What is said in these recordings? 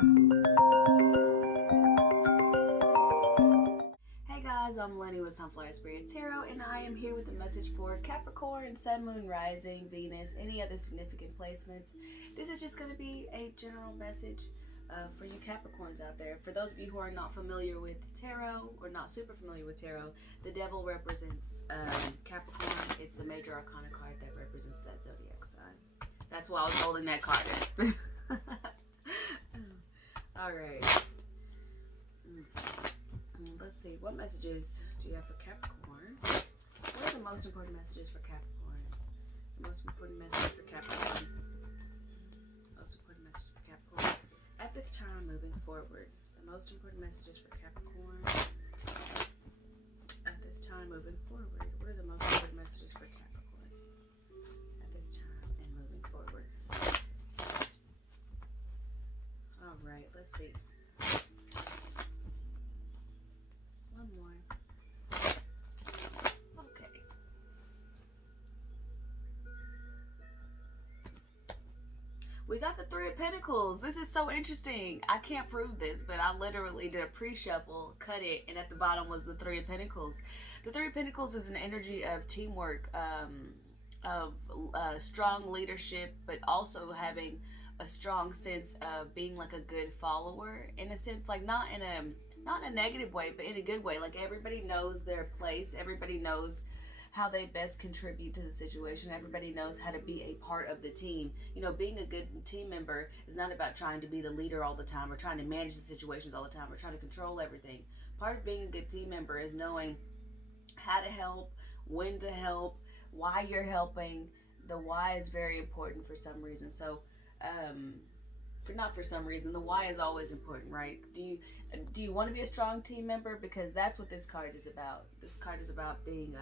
Hey guys, I'm Lynnie with Sunflower Spirit Tarot, and I am here with a message for Capricorn, Sun, Moon, Rising, Venus, any other significant placements. This is just going to be a general message for you Capricorns out there. For those of you who are not familiar with tarot or not super familiar with tarot, the devil represents Capricorn. It's the major arcana card that represents that zodiac sign. That's why I was holding that card. All right. Let's see. What messages do you have for Capricorn? What are the most important messages for Capricorn? The most important message for Capricorn. Most important message for Capricorn. At this time, moving forward. The most important messages for Capricorn. At this time, moving forward. What are the most important messages for Capricorn? At this time and moving forward. All right. Let's see. One more. Okay. We got the Three of Pentacles. This is so interesting. I can't prove this, but I literally did a pre-shuffle, cut it, and at the bottom was the Three of Pentacles. The Three of Pentacles is an energy of teamwork, of strong leadership, but also having a strong sense of being like a good follower, in a sense, like not in a negative way, but in a good way. Like everybody knows their place. Everybody knows how they best contribute to the situation. Everybody knows how to be a part of the team. You know, being a good team member is not about trying to be the leader all the time or trying to manage the situations all the time or trying to control everything. Part of being a good team member is knowing how to help, when to help, why you're helping. The why is very important for some reason. So, not for some reason, the why is always important, right? Do you want to be a strong team member? Because that's what this card is about. This card is about being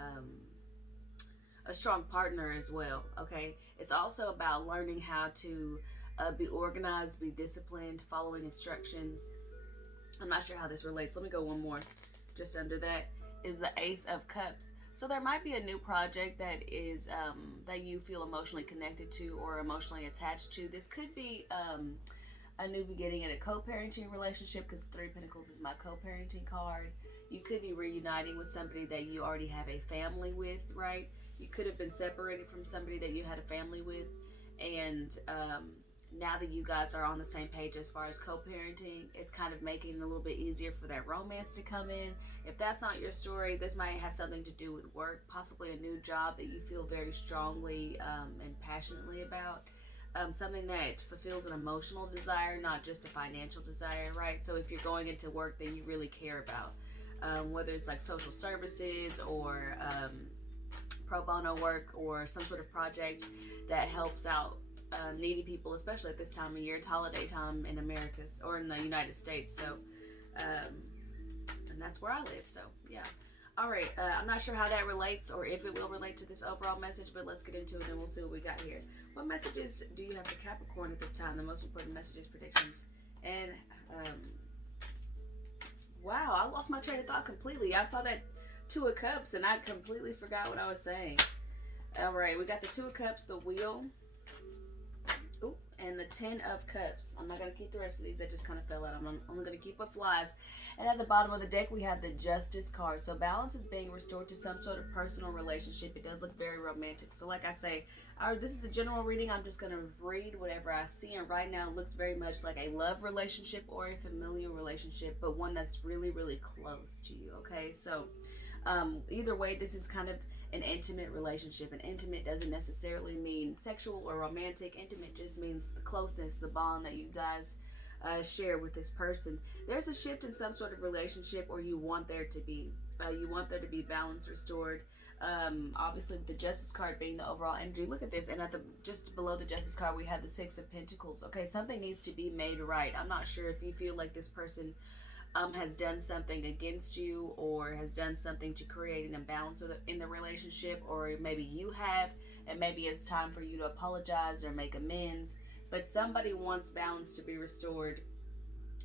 a strong partner as well. Okay, it's also about learning how to be organized, be disciplined, following instructions. I'm not sure how this relates. Let me go one more. Just under that is the Ace of Cups. So there might be a new project that is that you feel emotionally connected to or emotionally attached to. This could be a new beginning in a co-parenting relationship, because the Three of Pentacles is my co-parenting card. You could be reuniting with somebody that you already have a family with, right? You could have been separated from somebody that you had a family with, and now that you guys are on the same page as far as co-parenting, it's kind of making it a little bit easier for that romance to come in. If that's not your story, this might have something to do with work, possibly a new job that you feel very strongly and passionately about. Something that fulfills an emotional desire, not just a financial desire, right? So if you're going into work that you really care about, whether it's like social services or pro bono work or some sort of project that helps out needy people, especially at this time of year. It's holiday time in America or in the United States. So, and that's where I live. So, yeah. All right. I'm not sure how that relates or if it will relate to this overall message, but let's get into it and we'll see what we got here. What messages do you have for Capricorn at this time? The most important messages, predictions. And, wow, I lost my train of thought completely. I saw that Two of Cups and I completely forgot what I was saying. All right. We got the Two of Cups, the Wheel. And the Ten of Cups. I'm not going to keep the rest of these. That just kind of fell out. I'm only going to keep what flies. And at the bottom of the deck, we have the Justice card. So balance is being restored to some sort of personal relationship. It does look very romantic. So like I say, this is a general reading. I'm just going to read whatever I see. And right now, it looks very much like a love relationship or a familial relationship, but one that's really, really close to you. Okay, so either way, this is kind of an intimate relationship. And intimate doesn't necessarily mean sexual or romantic. Intimate just means the closeness, the bond that you guys share with this person. There's a shift in some sort of relationship, or you want there to be. You want there to be balance restored. Obviously, with the Justice card being the overall energy. Look at this, and just below the Justice card, we have the Six of Pentacles. Okay, something needs to be made right. I'm not sure if you feel like this person has done something against you or has done something to create an imbalance in the relationship, or maybe you have, and maybe it's time for you to apologize or make amends. But somebody wants balance to be restored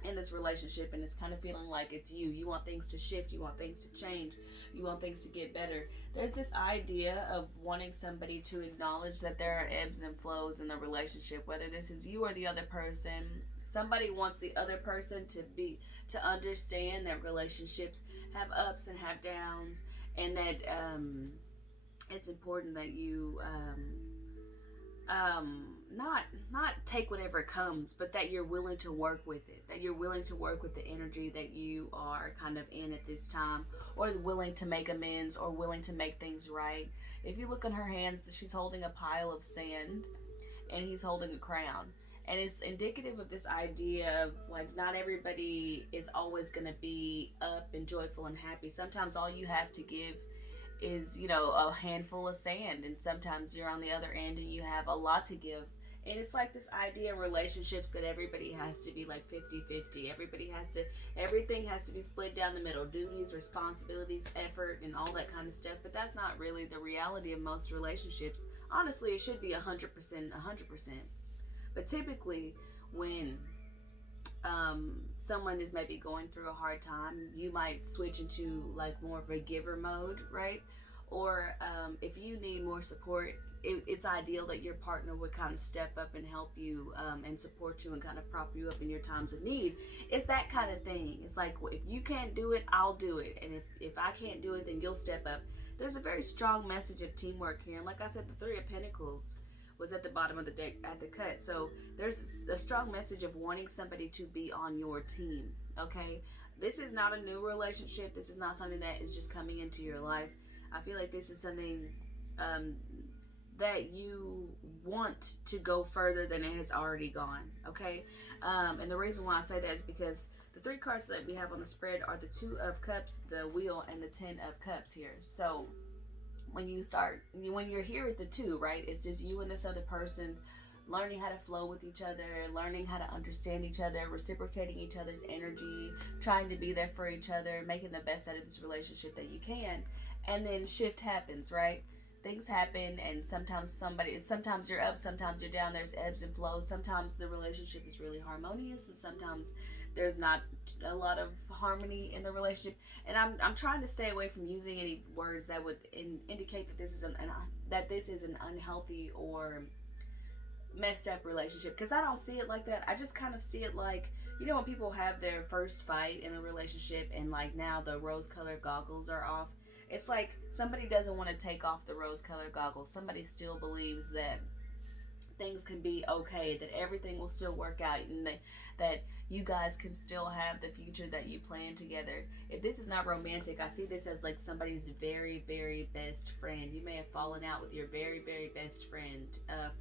in this relationship, and it's kind of feeling like it's you. You want things to shift. You want things to change. You want things to get better. There's this idea of wanting somebody to acknowledge that there are ebbs and flows in the relationship, whether this is you or the other person. Somebody wants the other person to understand that relationships have ups and have downs, and that it's important that you not take whatever comes, but that you're willing to work with it, that you're willing to work with the energy that you are kind of in at this time, or willing to make amends, or willing to make things right. If you look on her hands, she's holding a pile of sand and he's holding a crown, and it's indicative of this idea of like, not everybody is always going to be up and joyful and happy. Sometimes all you have to give is, you know, a handful of sand, and sometimes you're on the other end and you have a lot to give. And it's like this idea in relationships that everybody has to be like 50-50. Everything has to be split down the middle. Duties, responsibilities, effort, and all that kind of stuff. But that's not really the reality of most relationships. Honestly, it should be 100%. But typically, when someone is maybe going through a hard time, you might switch into like more of a giver mode, right? Or if you need more support, it's ideal that your partner would kind of step up and help you and support you and kind of prop you up in your times of need. It's that kind of thing. It's like, if you can't do it, I'll do it. And if I can't do it, then you'll step up. There's a very strong message of teamwork here. And like I said, the Three of Pentacles was at the bottom of the deck at the cut. So there's a strong message of wanting somebody to be on your team, okay? This is not a new relationship. This is not something that is just coming into your life. I feel like this is something that you want to go further than it has already gone, okay? And the reason why I say that is because the three cards that we have on the spread are the Two of Cups, the Wheel, and the Ten of Cups here. So when you're here at the two, right, it's just you and this other person learning how to flow with each other, learning how to understand each other, reciprocating each other's energy, trying to be there for each other, making the best out of this relationship that you can. And then shift happens, right? Things happen, and sometimes you're up, sometimes you're down. There's ebbs and flows. Sometimes the relationship is really harmonious, and sometimes there's not a lot of harmony in the relationship. And I'm trying to stay away from using any words that would indicate that this is an unhealthy or messed up relationship, because I don't see it like that. I just kind of see it like, you know, when people have their first fight in a relationship and like now the rose-colored goggles are off. It's like somebody doesn't want to take off the rose-colored goggles. Somebody still believes that things can be okay, that everything will still work out, and that you guys can still have the future that you plan together. If this is not romantic, I see this as like somebody's very, very best friend. You may have fallen out with your very, very best friend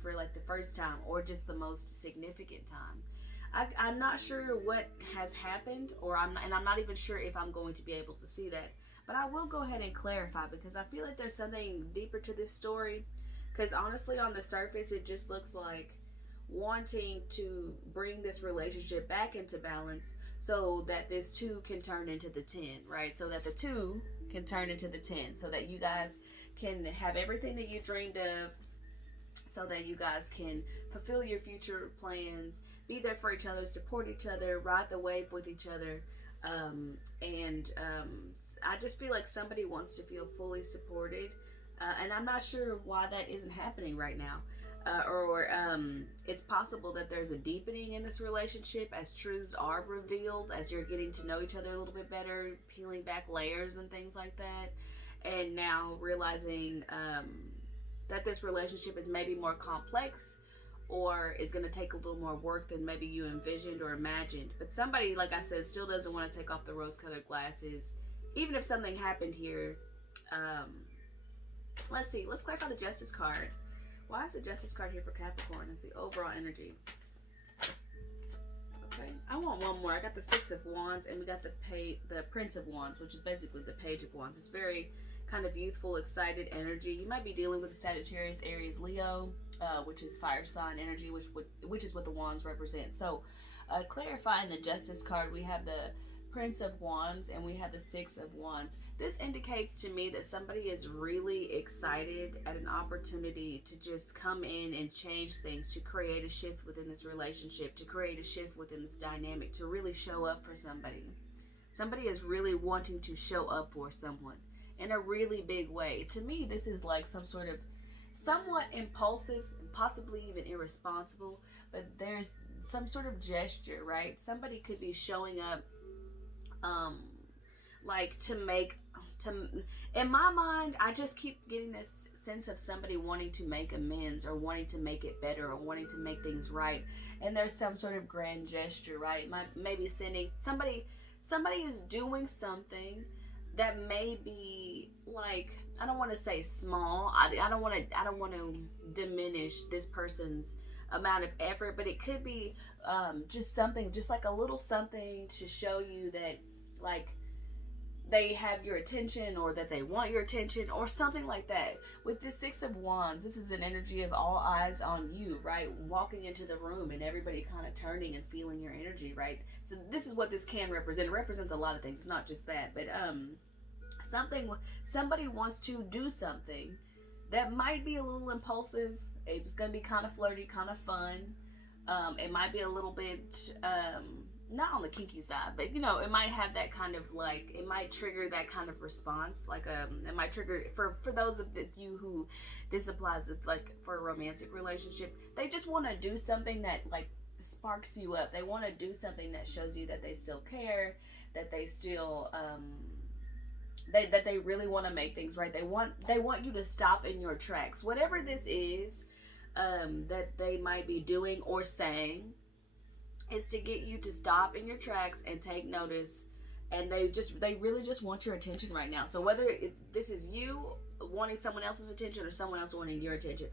for like the first time, or just the most significant time. I'm not sure what has happened, or I'm not even sure if I'm going to be able to see that. But I will go ahead and clarify, because I feel like there's something deeper to this story. Because honestly, on the surface, it just looks like wanting to bring this relationship back into balance so that this 2 can turn into the 10, right? So that the 2 can turn into the 10, so that you guys can have everything that you dreamed of, so that you guys can fulfill your future plans, be there for each other, support each other, ride the wave with each other. I just feel like somebody wants to feel fully supported, and I'm not sure why that isn't happening right now. It's possible that there's a deepening in this relationship as truths are revealed, as you're getting to know each other a little bit better, peeling back layers and things like that, and now realizing that this relationship is maybe more complex, or is going to take a little more work than maybe you envisioned or imagined. But somebody, like I said, still doesn't want to take off the rose-colored glasses, even if something happened here. Let's see. Let's clarify the Justice card. Why is the Justice card here for Capricorn? It's the overall energy. Okay. I want one more. I got the Six of Wands, and we got the Prince of Wands, which is basically the Page of Wands. It's very kind of youthful, excited energy. You might be dealing with Sagittarius, Aries, Leo, which is fire sign energy, which is what the wands represent. So clarifying the Justice card, we have the Prince of Wands and we have the Six of Wands. This indicates to me that somebody is really excited at an opportunity to just come in and change things, to create a shift within this relationship, to create a shift within this dynamic, to really show up for somebody. Somebody is really wanting to show up for someone in a really big way. To me, this is like some sort of somewhat impulsive, possibly even irresponsible, but there's some sort of gesture, right? Somebody could be showing up, like to in my mind, I just keep getting this sense of somebody wanting to make amends, or wanting to make it better, or wanting to make things right. And there's some sort of grand gesture, right? Maybe sending somebody is doing something that may be like, I don't want to say small. I don't want to diminish this person's amount of effort, but it could be just something, just like a little something to show you that, like, they have your attention, or that they want your attention, or something like that. With the Six of Wands, this is an energy of all eyes on you, right? Walking into the room and everybody kind of turning and feeling your energy, right? So this is what this can represent. It represents a lot of things. It's not just that, but somebody wants to do something that might be a little impulsive. It's going to be kind of flirty, kind of fun. It might be a little bit not on the kinky side, but it might have that kind of, like, it might trigger that kind of response. Like it might trigger for those of you who this applies to, like, for a romantic relationship. They just want to do something that, like, sparks you up. They want to do something that shows you that they still care, that they still that they really want to make things right. They want you to stop in your tracks, whatever this is that they might be doing or saying, is to get you to stop in your tracks and take notice. And they really just want your attention right now. So whether this is you wanting someone else's attention, or someone else wanting your attention,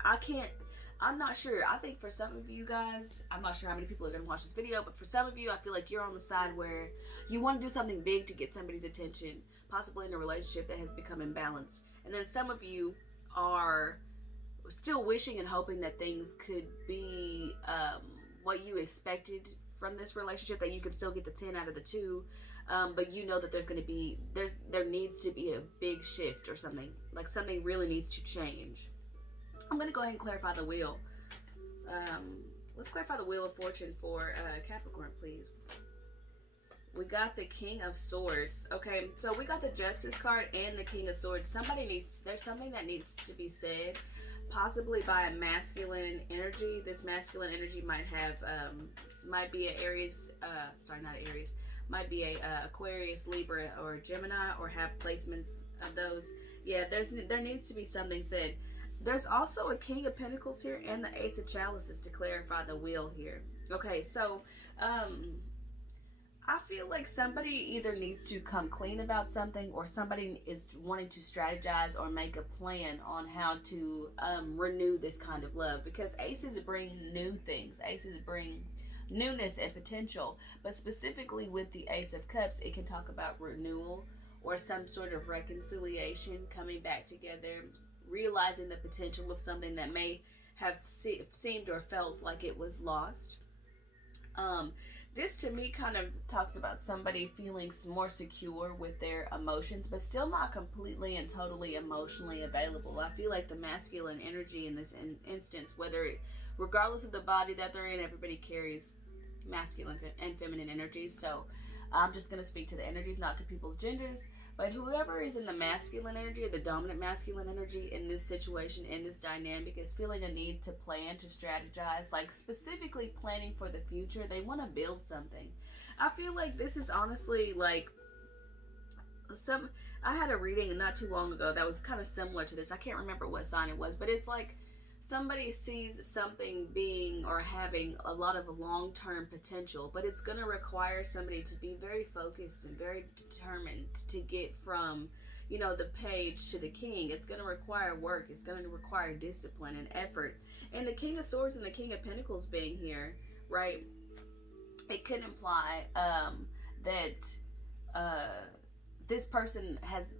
I'm not sure. I think for some of you guys, I'm not sure how many people are going to watch this video, but for some of you, I feel like you're on the side where you want to do something big to get somebody's attention, possibly in a relationship that has become imbalanced. And then some of you are still wishing and hoping that things could be what you expected from this relationship, that you could still get the 10 out of the 2, but you know that there needs to be a big shift or something, like something really needs to change. I'm going to go ahead and clarify the wheel. Let's clarify the Wheel of Fortune for Capricorn, please. We got the King of Swords. Okay, so we got the Justice card and the King of Swords. There's something that needs to be said, possibly by a masculine energy. This masculine energy might be a Aries, might be a Aquarius, Libra, or Gemini, or have placements of those. Yeah, there needs to be something said. There's also a King of Pentacles here and the Ace of Chalices to clarify the wheel here. Okay, so I feel like somebody either needs to come clean about something, or somebody is wanting to strategize or make a plan on how to renew this kind of love, because aces bring new things. Aces bring newness and potential, but specifically with the Ace of Cups, it can talk about renewal or some sort of reconciliation, coming back together, realizing the potential of something that may have seemed or felt like it was lost. This to me kind of talks about somebody feeling more secure with their emotions, but still not completely and totally emotionally available. I feel like the masculine energy in this instance, regardless of the body that they're in, everybody carries masculine and feminine energies. So I'm just going to speak to the energies, not to people's genders. But whoever is in the masculine energy, or the dominant masculine energy in this situation, in this dynamic, is feeling a need to plan, to strategize, like specifically planning for the future. They want to build something. I feel like this is honestly like I had a reading not too long ago that was kind of similar to this. I can't remember what sign it was, but it's like somebody sees something being or having a lot of long-term potential, but it's going to require somebody to be very focused and very determined to get from, the Page to the King. It's going to require work. It's going to require discipline and effort. And the King of Swords and the King of Pentacles being here, right, it could imply that this person has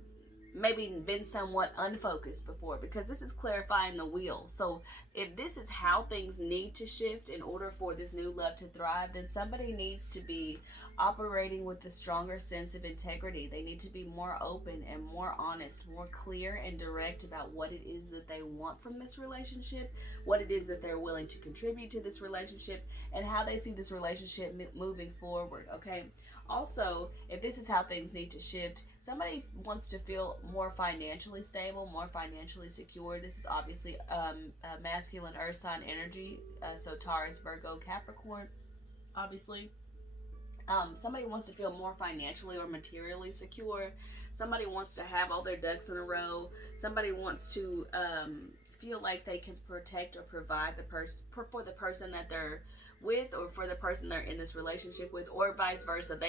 maybe been somewhat unfocused before, because this is clarifying the wheel. So if this is how things need to shift in order for this new love to thrive, then somebody needs to be operating with a stronger sense of integrity. They need to be more open and more honest, more clear and direct about what it is that they want from this relationship, what it is that they're willing to contribute to this relationship, and how they see this relationship moving forward. Okay, also, if this is how things need to shift, somebody wants to feel more financially stable, more financially secure. This is obviously a masculine earth sign energy, so Taurus, Virgo, Capricorn. obviously. Somebody wants to feel more financially or materially secure. Somebody wants to have all their ducks in a row. Somebody wants to feel like they can protect or provide the person for the person that they're with, or for the person they're in this relationship with, or vice versa.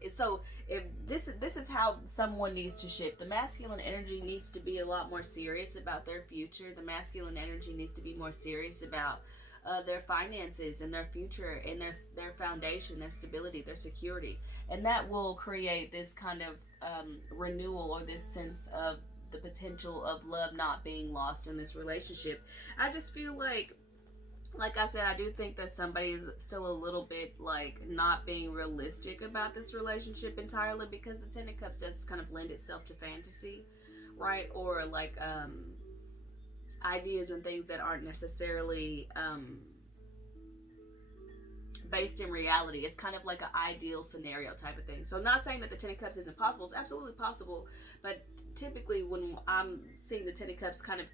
If this is how someone needs to shift. The masculine energy needs to be a lot more serious about their future. The masculine energy needs to be more serious about their finances and their future and their foundation, their stability, their security, and that will create this kind of renewal, or this sense of the potential of love not being lost in this relationship. I just feel like I said, I do think that somebody is still a little bit like not being realistic about this relationship entirely, because the Ten of Cups does kind of lend itself to fantasy, right? Or like ideas and things that aren't necessarily based in reality. It's kind of like an ideal scenario type of thing. So not saying that the Ten of Cups isn't possible. It's absolutely possible. But typically when I'm seeing the Ten of Cups kind of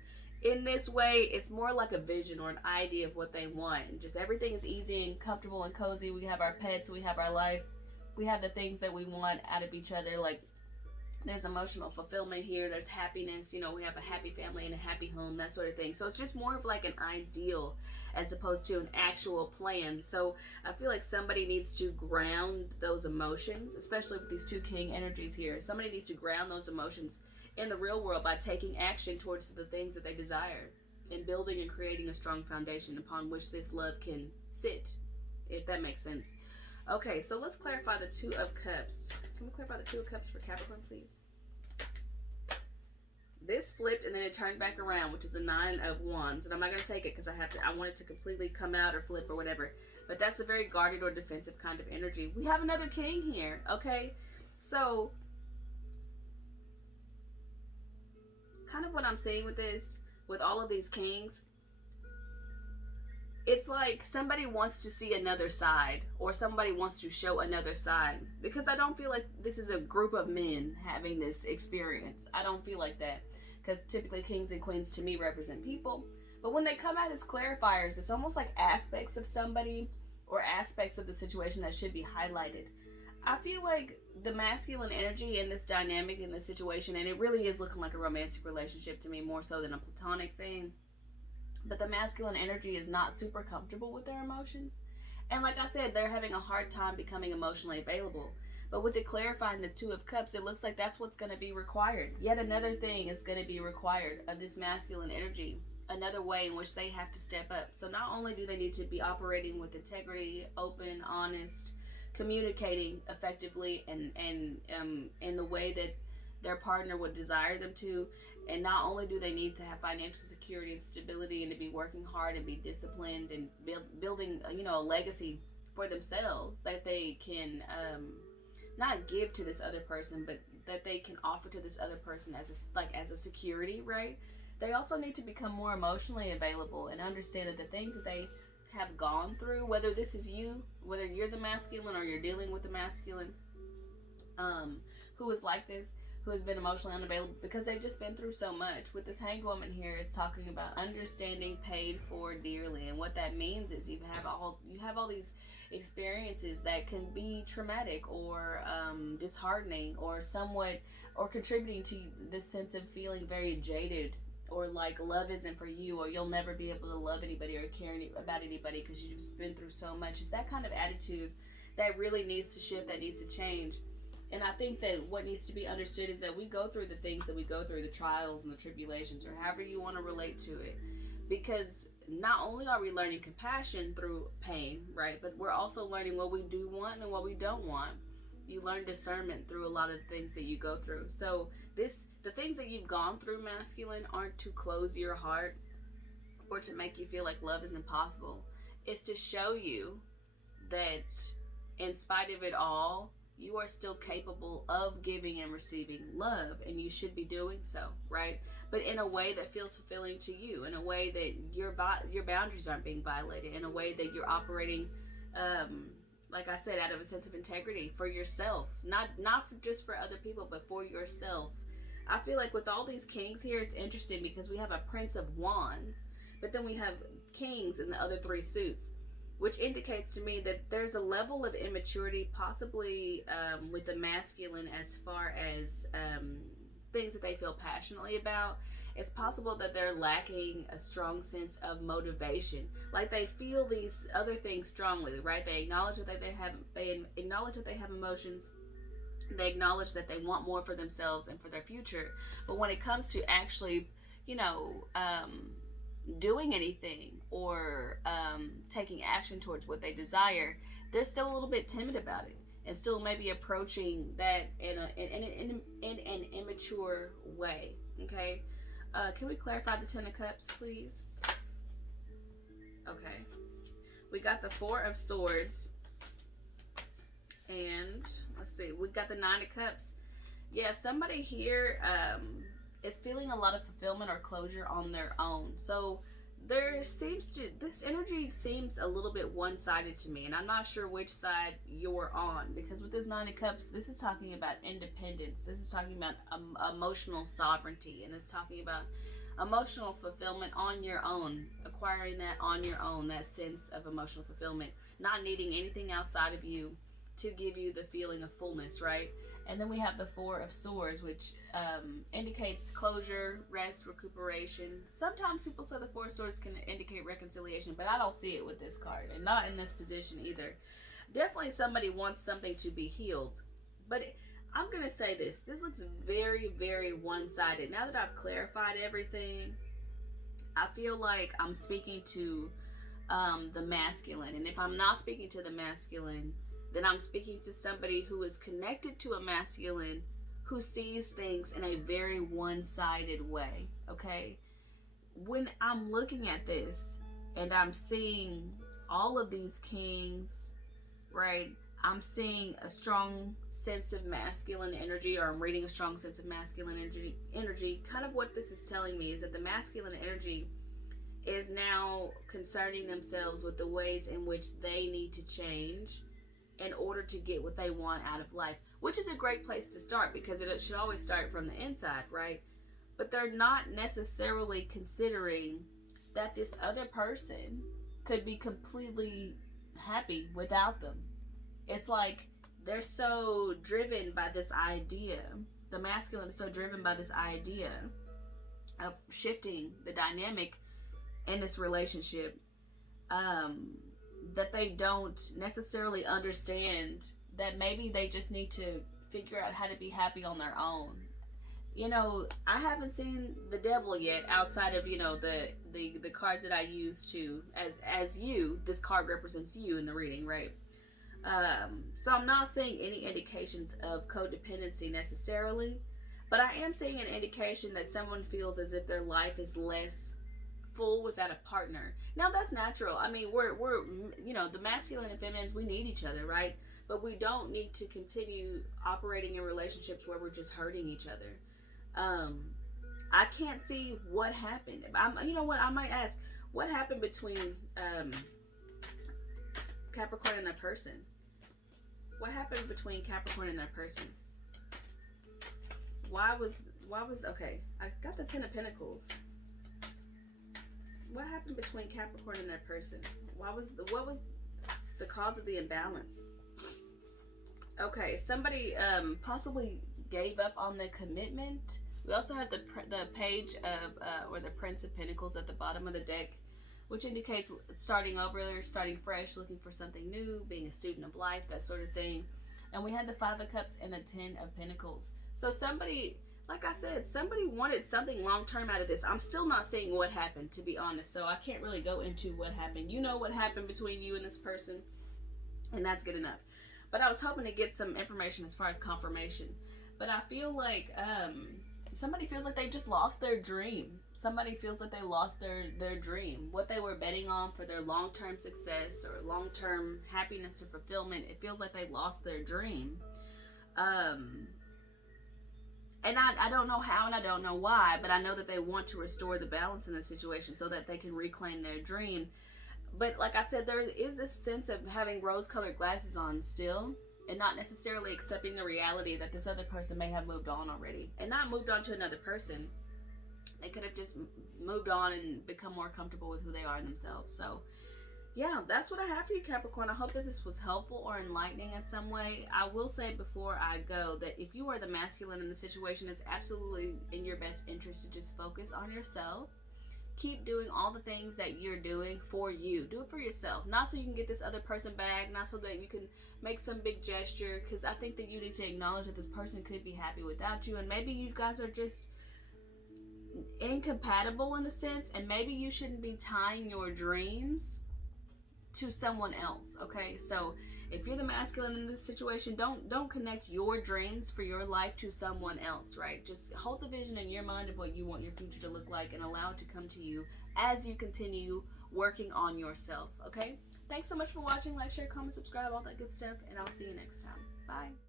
in this way, it's more like a vision or an idea of what they want. And just everything is easy and comfortable and cozy. We have our pets. We have our life. We have the things that we want out of each other. Like, there's emotional fulfillment here. There's happiness. You know, we have a happy family and a happy home, that sort of thing. So it's just more of like an ideal as opposed to an actual plan. So I feel like somebody needs to ground those emotions, especially with these two king energies here. Somebody needs to ground those emotions in the real world by taking action towards the things that they desire, and building and creating a strong foundation upon which this love can sit, if that makes sense. Okay, so let's clarify the Two of Cups. Can we clarify the Two of Cups for Capricorn, please? This flipped and then it turned back around, which is the Nine of Wands. And I'm not going to take it because I want it to completely come out or flip or whatever. But that's a very guarded or defensive kind of energy. We have another king here, okay? So, kind of what I'm seeing with this, with all of these kings, it's like somebody wants to see another side, or somebody wants to show another side, because I don't feel like this is a group of men having this experience. I don't feel like that, because typically kings and queens to me represent people, but when they come out as clarifiers, it's almost like aspects of somebody or aspects of the situation that should be highlighted. I feel like the masculine energy in this dynamic, in this situation, and it really is looking like a romantic relationship to me more so than a platonic thing, but the masculine energy is not super comfortable with their emotions. And like I said, they're having a hard time becoming emotionally available. But with it clarifying the Two of Cups, it looks like that's what's going to be required. Yet another thing is going to be required of this masculine energy. Another way in which they have to step up. So not only do they need to be operating with integrity, open, honest, communicating effectively and in the way that their partner would desire them to, and not only do they need to have financial security and stability and to be working hard and be disciplined and building a legacy for themselves that they can not give to this other person, but that they can offer to this other person as a security, right? They also need to become more emotionally available and understand that the things that they have gone through, whether this is you, whether you're the masculine or you're dealing with the masculine who is like this, who has been emotionally unavailable, because they've just been through so much. With this Hanged Woman here, it's talking about understanding paid for dearly, and what that means is you have all these experiences that can be traumatic or disheartening or somewhat, or contributing to this sense of feeling very jaded, or like love isn't for you, or you'll never be able to love anybody or care about anybody because you've just been through so much. It's that kind of attitude that really needs to shift, that needs to change. And I think that what needs to be understood is that we go through the things that we go through, the trials and the tribulations, or however you want to relate to it, because not only are we learning compassion through pain, right, but we're also learning what we do want and what we don't want. You learn discernment through a lot of the things that you go through. So the things that you've gone through, masculine, aren't to close your heart or to make you feel like love is impossible. It's to show you that in spite of it all, you are still capable of giving and receiving love, and you should be doing so, right? But in a way that feels fulfilling to you, in a way that your boundaries aren't being violated, in a way that you're operating, like I said, out of a sense of integrity for yourself, not just for other people, but for yourself. I feel like with all these kings here, it's interesting because we have a Prince of Wands, but then we have kings in the other three suits. which indicates to me that there's a level of immaturity, possibly with the masculine, as far as things that they feel passionately about. It's possible that they're lacking a strong sense of motivation. Like they feel these other things strongly, right? They acknowledge that they acknowledge that they have emotions. They acknowledge that they want more for themselves and for their future. But when it comes to actually, doing anything or taking action towards what they desire, they're still a little bit timid about it, and still maybe approaching that in an immature way. Okay, can we clarify the Ten of Cups, please? Okay, we got the Four of Swords, and let's see, we got the Nine of Cups. Yeah, somebody here is feeling a lot of fulfillment or closure on their own. So this energy seems a little bit one-sided to me, and I'm not sure which side you're on, because with this Nine of Cups, this is talking about independence. This is talking about emotional sovereignty, and it's talking about emotional fulfillment on your own, acquiring that on your own, that sense of emotional fulfillment, not needing anything outside of you to give you the feeling of fullness, right? And then we have the Four of Swords, which indicates closure, rest, recuperation. Sometimes people say the Four of Swords can indicate reconciliation, but I don't see it with this card, and not in this position either. Definitely somebody wants something to be healed. But I'm going to say this. This looks very, very one-sided. Now that I've clarified everything, I feel like I'm speaking to the masculine. And if I'm not speaking to the masculine, then I'm speaking to somebody who is connected to a masculine who sees things in a very one-sided way, okay? When I'm looking at this and I'm seeing all of these kings, right? I'm seeing a strong sense of masculine energy, or I'm reading a strong sense of masculine energy. Kind of what this is telling me is that the masculine energy is now concerning themselves with the ways in which they need to change in order to get what they want out of life, which is a great place to start, because it should always start from the inside, right? But they're not necessarily considering that this other person could be completely happy without them. It's like they're so driven by this idea, the masculine is so driven by this idea of shifting the dynamic in this relationship, that they don't necessarily understand that maybe they just need to figure out how to be happy on their own. I haven't seen the devil yet, outside of, the card that I use to, as you, this card represents you in the reading, right? So I'm not seeing any indications of codependency necessarily, but I am seeing an indication that someone feels as if their life is less full without a partner. Now that's natural. I mean, we're the masculine and feminines, we need each other, right? But we don't need to continue operating in relationships where we're just hurting each other. I can't see what happened. I might ask, what happened between Capricorn and their person? What happened between Capricorn and their person? Why was okay, I got the Ten of Pentacles. What happened between Capricorn and their person? What was the cause of the imbalance? Okay, somebody possibly gave up on the commitment. We also have the page of or the Prince of Pentacles at the bottom of the deck, which indicates starting over, starting fresh, looking for something new, being a student of life, that sort of thing. And we had the Five of Cups and the Ten of Pentacles. So somebody, like I said, somebody wanted something long-term out of this. I'm still not seeing what happened, to be honest, so I can't really go into what happened. You know what happened between you and this person, and that's good enough. But I was hoping to get some information as far as confirmation. But I feel like somebody feels like they just lost their dream. Somebody feels like they lost their dream. What they were betting on for their long-term success or long-term happiness or fulfillment, it feels like they lost their dream. And I don't know how and I don't know why, but I know that they want to restore the balance in the situation so that they can reclaim their dream. But like I said, there is this sense of having rose-colored glasses on still, and not necessarily accepting the reality that this other person may have moved on already. And not moved on to another person. They could have just moved on and become more comfortable with who they are themselves. So, yeah, that's what I have for you, Capricorn. I hope that this was helpful or enlightening in some way. I will say before I go that if you are the masculine in the situation, it's absolutely in your best interest to just focus on yourself. Keep doing all the things that you're doing for you. Do it for yourself. Not so you can get this other person back, not so that you can make some big gesture, because I think that you need to acknowledge that this person could be happy without you, and maybe you guys are just incompatible in a sense, and maybe you shouldn't be tying your dreams to someone else. Okay, so if you're the masculine in this situation, don't connect your dreams for your life to someone else, right? Just hold the vision in your mind of what you want your future to look like and allow it to come to you as you continue working on yourself. Okay, thanks so much for watching. Like, share, comment, subscribe, all that good stuff, and I'll see you next time. Bye.